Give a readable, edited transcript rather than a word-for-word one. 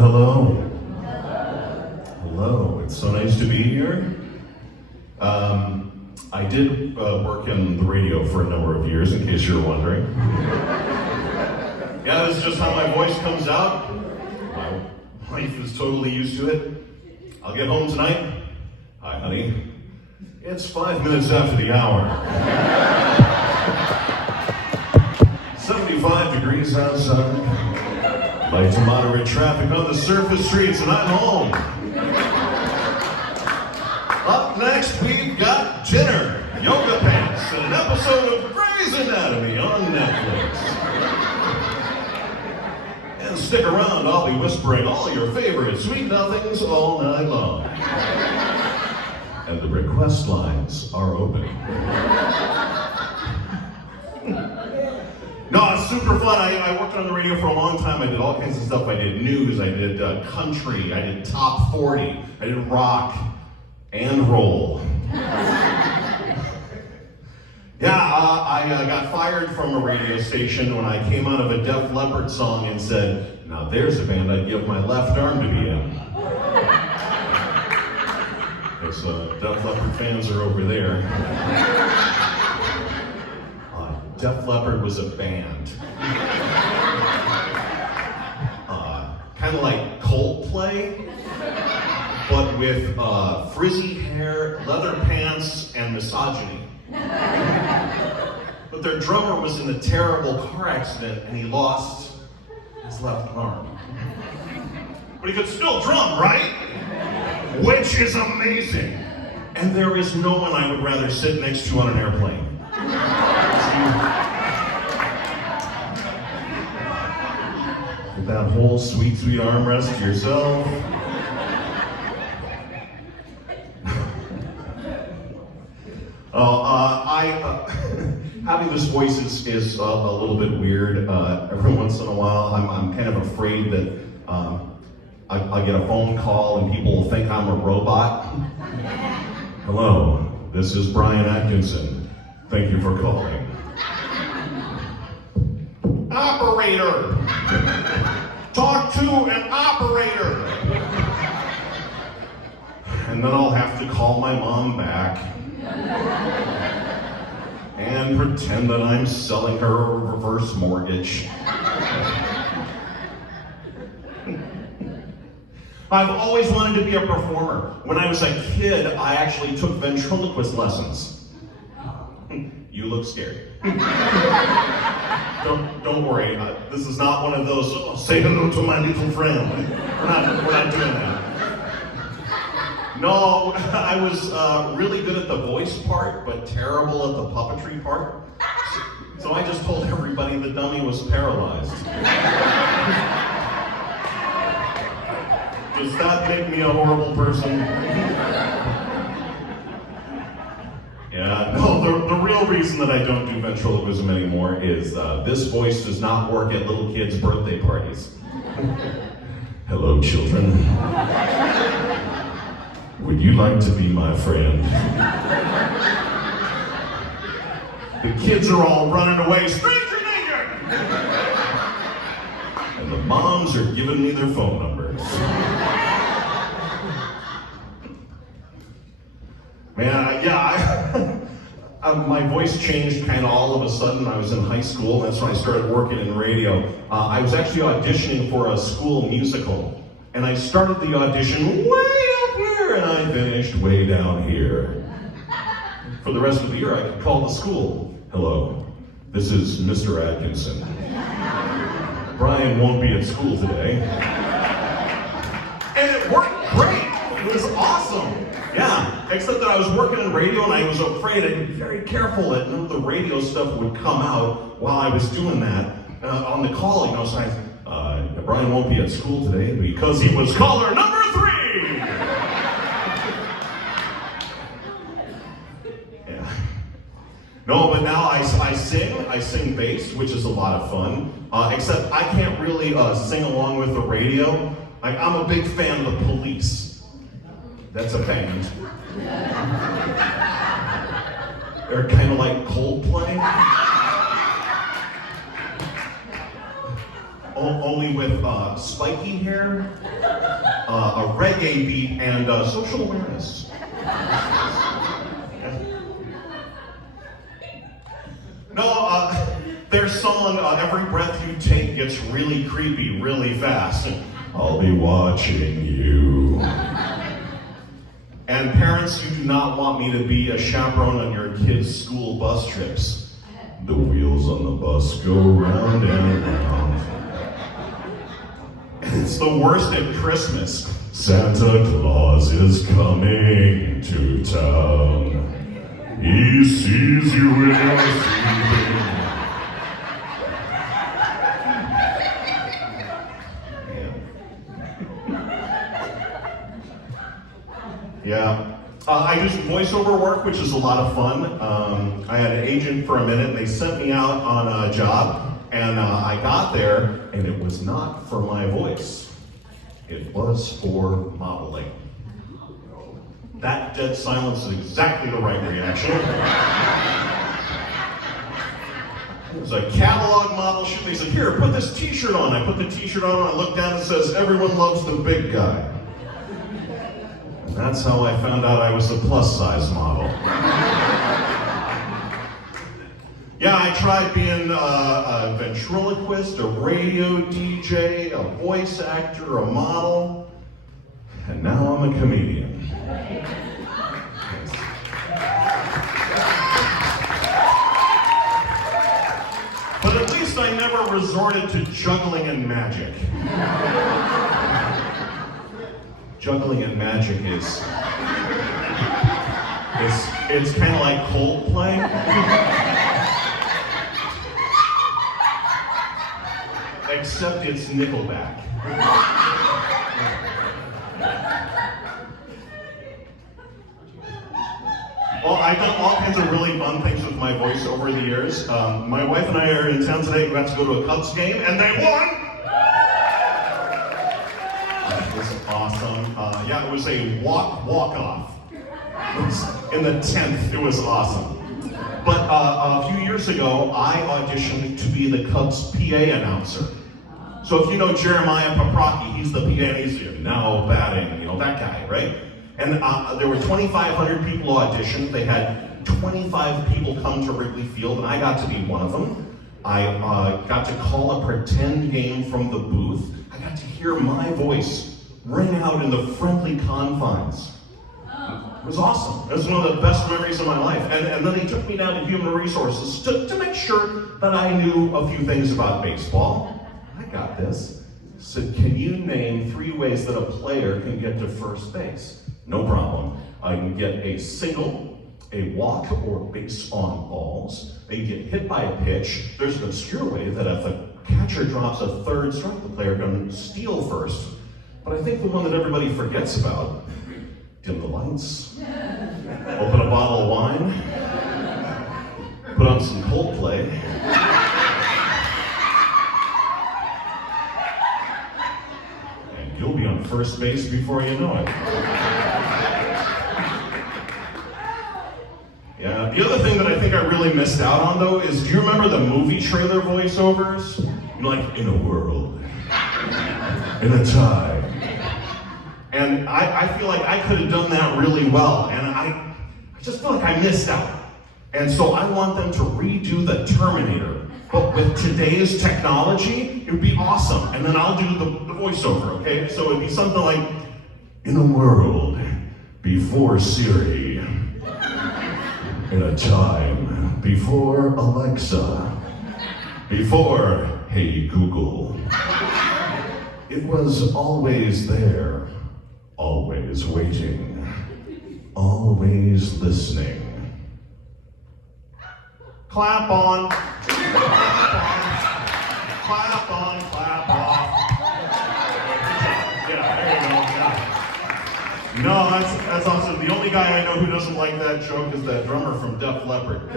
hello. Hello, it's so nice to be here. I did work in the radio for a number of years, in case you're wondering. Yeah, that's just how my voice comes out. My wife is totally used to it. I'll get home tonight. Hi, honey. It's 5 minutes after the hour. 75 degrees outside. Light to moderate traffic on the surface streets, and I'm home. Up next, we've got dinner, yoga pants, and an episode of Grey's Anatomy on Netflix. And stick around, I'll be whispering all your favorite sweet nothings all night long. And the request lines are open. No, it's super fun. I worked on the radio for a long time. I did all kinds of stuff. I did news, I did country, I did top 40, I did rock and roll. Yeah, I got fired from a radio station when I came out of a Def Leppard song and said, now there's a band I'd give my left arm to be in. Because Def Leppard fans are over there. Def Leppard was a band. Kind of like Coldplay, but with frizzy hair, leather pants, and misogyny. But their drummer was in a terrible car accident and he lost his left arm. But he could still drum, right? Which is amazing. And there is no one I would rather sit next to on an airplane. With that whole sweet, sweet armrest to yourself. Having this voice is a little bit weird. Every once in a while, I'm kind of afraid that I'll get a phone call and people will think I'm a robot. Hello, this is Brian Atkinson. Thank you for calling. Operator! Talk to an operator! And then I'll have to call my mom back and pretend that I'm selling her a reverse mortgage. I've always wanted to be a performer. When I was a kid, I actually took ventriloquist lessons. You look scared. Don't worry, this is not one of those, oh, say hello to my little friend. We're not doing that. No, I was really good at the voice part, but terrible at the puppetry part. So I just told everybody the dummy was paralyzed. Does that make me a horrible person? Yeah, no, the real reason that I don't do ventriloquism anymore is this voice does not work at little kids' birthday parties. Hello, children. Would you like to be my friend? The kids are all running away, stranger danger! And the moms are giving me their phone numbers. Man, my voice changed kind of all of a sudden. I was in high school, that's when I started working in radio. I was actually auditioning for a school musical, and I started the audition way up here, and I finished way down here. For the rest of the year, I could call the school. Hello, this is Mr. Atkinson. Brian won't be at school today. And it worked great. It was awesome. Yeah, except that I was working in radio and I was afraid I'd be very careful that none of the radio stuff would come out while I was doing that. On the call, so I Brian won't be at school today because he was caller number 3! Yeah. No, but now I sing bass, which is a lot of fun. Except I can't really sing along with the radio. I'm a big fan of the Police. That's a band. They're kind of like Coldplay. only with spiky hair, a reggae beat, and social awareness. No, their song, Every Breath You Take, gets really creepy really fast. I'll be watching you. And parents, you do not want me to be a chaperone on your kids' school bus trips. The wheels on the bus go round and round. And it's the worst at Christmas. Santa Claus is coming to town. He sees you in your sleeping. Yeah. I used voiceover work, which is a lot of fun. I had an agent for a minute, and they sent me out on a job, and I got there, and it was not for my voice. It was for modeling. That dead silence is exactly the right reaction. It was a catalog model shoot. They said, here, put this t-shirt on. I put the t-shirt on, and I looked down and it says, everyone loves the big guy. And that's how I found out I was a plus-size model. Yeah, I tried being a ventriloquist, a radio DJ, a voice actor, a model, and now I'm a comedian. But at least I never resorted to juggling and magic. Juggling and magic is it's kind of like Coldplay. Except it's Nickelback. Well, I've done all kinds of really fun things with my voice over the years. My wife and I are in town today. We got to go to a Cubs game, and they won! That was awesome. Yeah, it was a walk-off. In the 10th, it was awesome. But a few years ago, I auditioned to be the Cubs PA announcer. So if you know Jeremiah Paprocki, he's the PA, and he's now batting, that guy, right? And there were 2,500 people auditioned. They had 25 people come to Wrigley Field, and I got to be one of them. I got to call a pretend game from the booth. I got to hear my voice ring out in the friendly confines. It was awesome. It was one of the best memories of my life. And then they took me down to Human Resources to make sure that I knew a few things about baseball. I got this. Said, can you name 3 ways that a player can get to first base? No problem. I can get a single, a walk, or base on balls. I can get hit by a pitch. There's an obscure way that if a catcher drops a third strike, the player can steal first. But I think the one that everybody forgets about, dim the lights, open a bottle of wine, put on some Coldplay, and you'll be on first base before you know it. Yeah, the other thing that I think I really missed out on, though, is, do you remember the movie trailer voiceovers? Like, in a world, in a time. And I feel like I could have done that really well, and I just feel like I missed out. And so I want them to redo the Terminator, but with today's technology, it would be awesome. And then I'll do the voiceover, okay? So it'd be something like, in a world before Siri, in a time before Alexa, before Hey Google, it was always there, always waiting, always listening. Clap on, clap on, clap off. Yeah, there you go. Yeah. No, that's awesome. The only guy I know who doesn't like that joke is that drummer from Def Leppard.